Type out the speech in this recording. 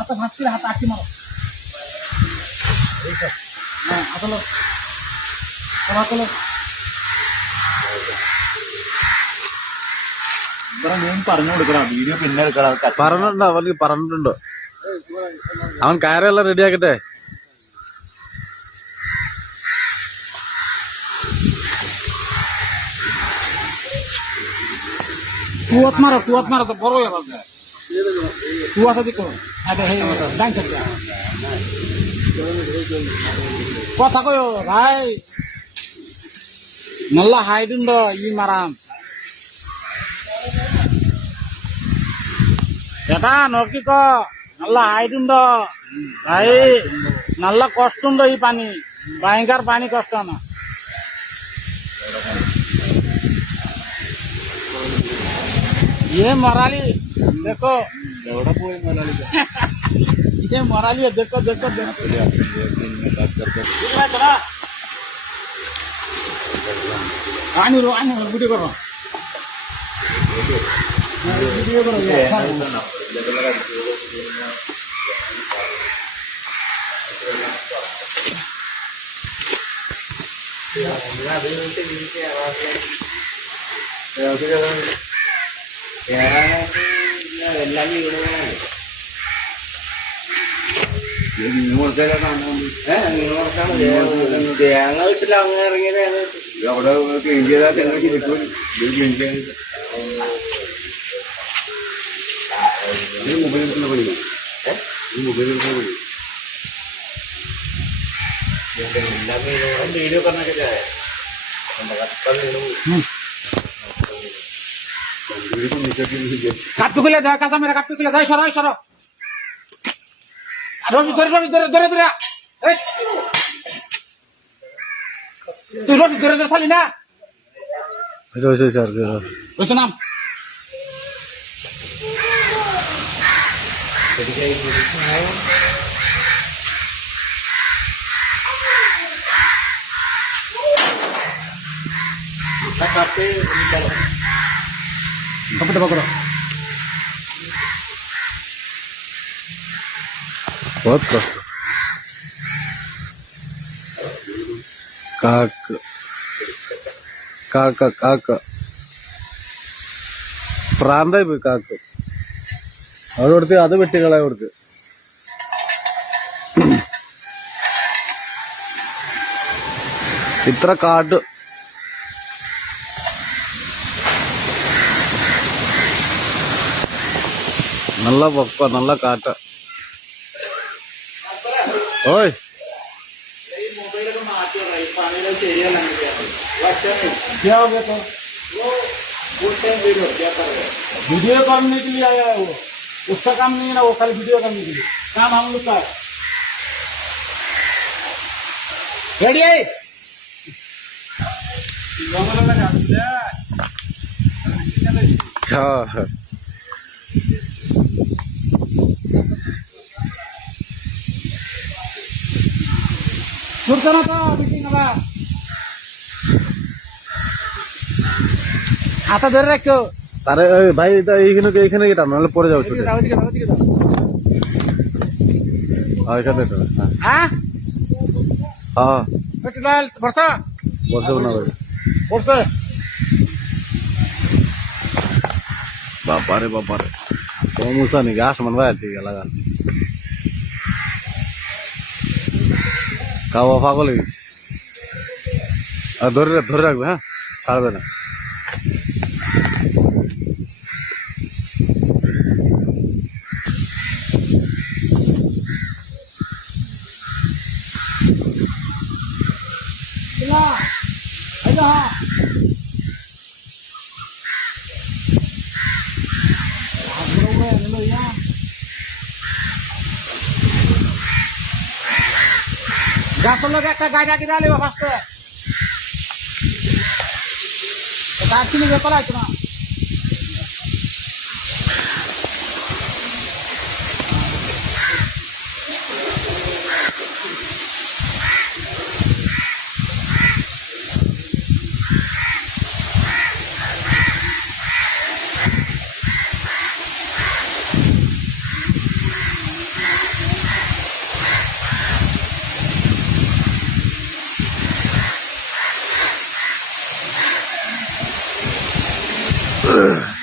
atau hasil hati aki mau. Nah, atau lo, atau lo. പറഞ്ഞിട്ടുണ്ടോ അവർക്ക് പറഞ്ഞിട്ടുണ്ടോ? അവൻ കയറെല്ലാം റെഡിയാക്കട്ടെ. Kuat marah tuh poro ya bang. Kuat aja kok. Ada hei, dan saja. Kuat aku yo, hai. Nalla haidun do, ini maram. ചേട്ടാ നോക്കിക്കോ, നല്ല ആയിട്ടുണ്ടോ? ഭായി നല്ല കഷ്ടമുണ്ടോ ഈ പനി? ഭയങ്കര പനി കഷ്ടമാണ്. ये मोराली देखो, ये मोराली है, देखो देखो देखो। आनी रो वीडियो करो, वीडियो करो തേങ്ങ വീട്ടിൽ അങ്ങ് ഇറങ്ങിയതാണ്. അവിടെ ക്ലീൻ ചെയ്താൽ തേങ്ങ കിട്ടും. മൊബൈൽ എടുക്കുന്ന പണിയാണ്. മൊബൈൽ എടുക്കുന്ന പണി വീഡിയോ പറഞ്ഞൊക്കെ কাটুকুলে দেয় কাঁচা মেরে কাটুকুলে দেয় সরো সরো রবি ধরে রবি ধরে ধরে ধরে তুই রবি ধরে ধরে থালি না ওই নাম Apa bakar? बहुत कष्ट. കാക്ക പ്രാന്തായി പോയി കാക്ക. അവിടെ കൊടുത്ത് അത് വെട്ടികളെ കൊടുത്ത് ഇത്ര കാട്ട് നല്ല പൊക്ക നല്ല കാറ്റ. ഓയ് क्या हो गया तो वीडियो करने के लिए आया है वो, उसका काम नहीं है ना, वो खाली वीडियो करने के लिए काम हम लोग का है. रेडी है हाँ. শুট করো তো মিটিং আবার হাতে ধরে রাখো. আরে ওই ভাই এটা এইখানে এটা নাহলে পড়ে যাও ছুটে. ওইদিকে দাও, ওইদিকে দাও. এখানে এটা, হ্যাঁ হ্যাঁ একটু ডাল বর্ষা বলতে না ভাই. বর্ষা বাবারে বাবারে সমস্যা নেই, আসমান ভাই আছে লাগান খাওয়া পাগল হয়ে গেছে. আর ধরে রাখবে, হ্যাঁ ছাড়বে না. গাছের লোক একটা গাছ আঁকি দিলে ফার্স্ট তার কিনে ব্যাপার আছে না. Ugh.